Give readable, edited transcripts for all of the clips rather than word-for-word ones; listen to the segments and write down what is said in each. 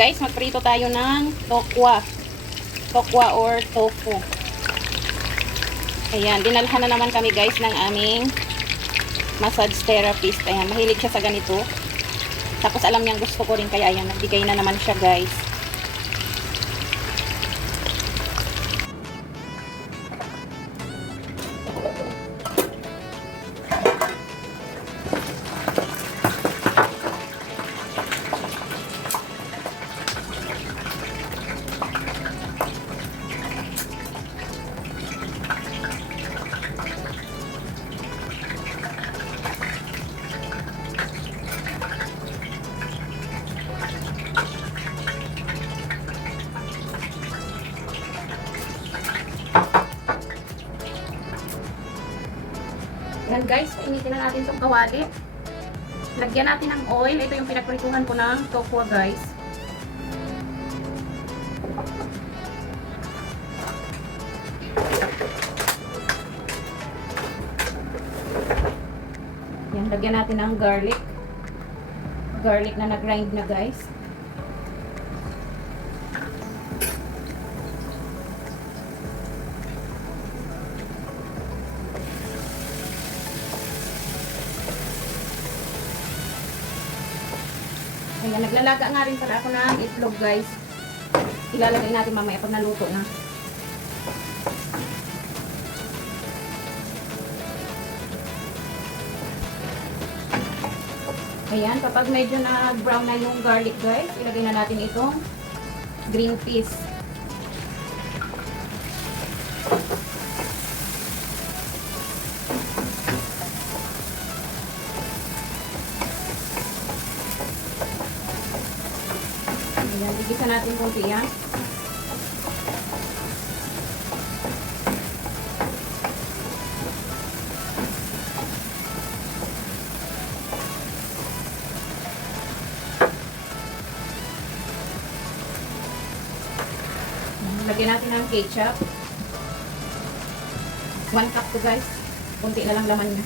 guys, magprito tayo ng tokwa. Tokwa or tofu. Ayan, dinalhan na naman kami guys ng aming massage therapist. Ayan, mahilig siya sa ganito. Tapos alam niyang gusto ko rin, kaya ayan, nagbigay na naman siya guys. Yan guys, painitin na natin itong kawali. Lagyan natin ng oil. Ito yung pinagprituhan ko ng tokwa guys. Yan, lagyan natin ng garlic. Garlic na nag-grind na guys. Ayan, naglalaga nga rin pala ako ng itlog guys. Ilalagay natin mamaya pag naluto na. Ayan, kapag medyo na-brown na yung garlic guys, ilagay na natin itong green peas. Ayan, igisa natin konti yan. Lagyan natin ng ketchup. 1 cup to guys. Kunti na lang laman niya.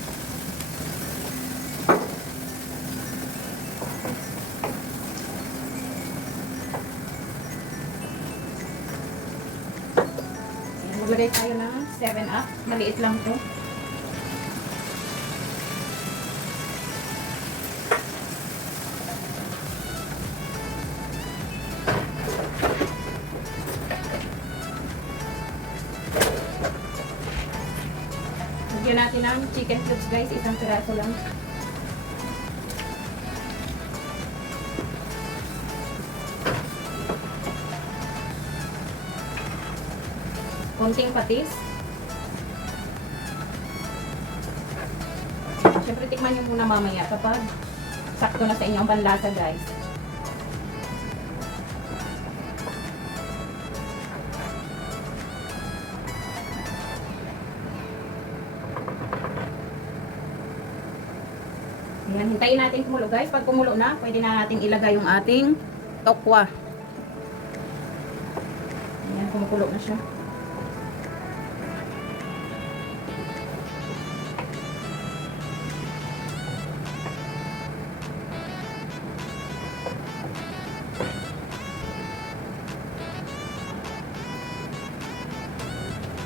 Maglagay tayo ng 7-up. Maliit lang to. Lagyan natin ng chicken cubes guys. Isang piraso lang. Konting patis. Siyempre, tikman nyo muna mamaya kapag sakto na sa inyo ang panlasa, guys. Ayan, hintayin natin kumulo, guys. Pag kumulo na, pwede na natin ilagay yung ating tokwa. Ayan, kumukulo na siya.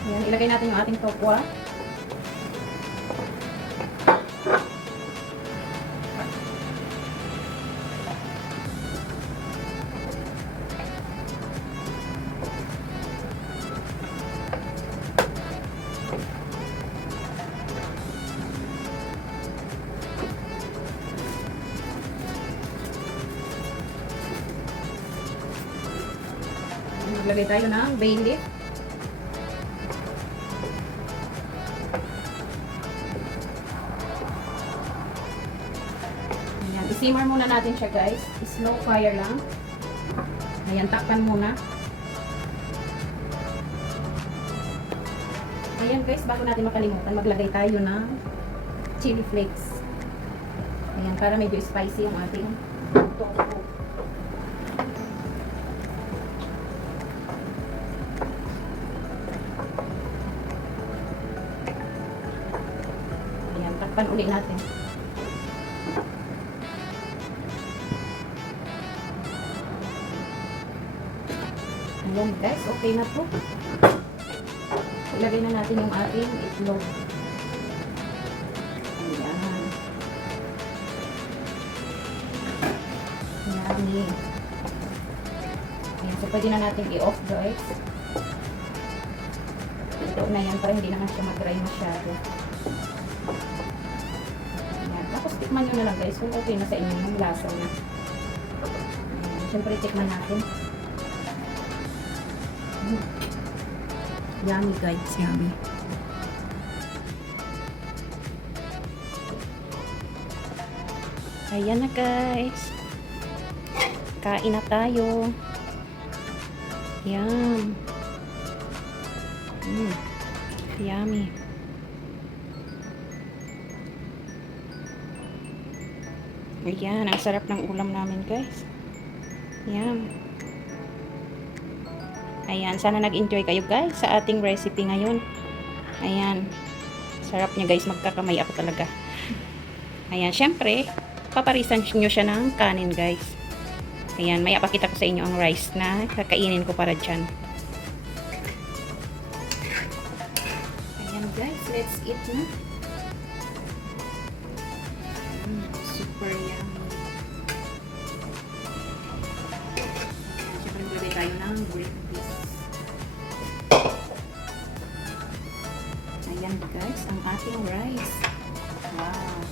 Ayan, ilagay natin yung ating tokwa. Maglagay tayo ng bay leaf. I-simmer muna natin siya guys. Slow fire lang. Ayan, takpan muna. Ayan guys, bago natin makalimutan, maglagay tayo ng chili flakes. Ayan, para medyo spicy yung ating tofu. Ayan, takpan ulit natin. Ayan guys, okay na po. Ilagay na natin yung ating itlog. Ayan. Yummy. Ayan, so pwede na natin i-off guys. Ito na yan para hindi naman siya mag-dry masyado. Ayan. Tapos tikman nyo na lang guys kung okay na sa inyo yung lasa niya. Ayan. Siyempre tikman natin. Yummy guys, yummy. Ayan na guys. Kain na tayo. Yum. Yummy. Ayan, ang sarap ng ulam namin guys. Yum. Ayan, sana nag-enjoy kayo guys sa ating recipe ngayon. Ayan. Sarap niya guys, magkakamay ako talaga. Ayan, syempre, paparisan nyo siya ng kanin guys. Ayan, maya pakita ko sa inyo ang rice na kakainin ko para dyan. Ayan guys, let's eat na. Super yummy. Ayan, syempre maglagay tayo ng green peas. Ayan guys, ang ating rice. Wow.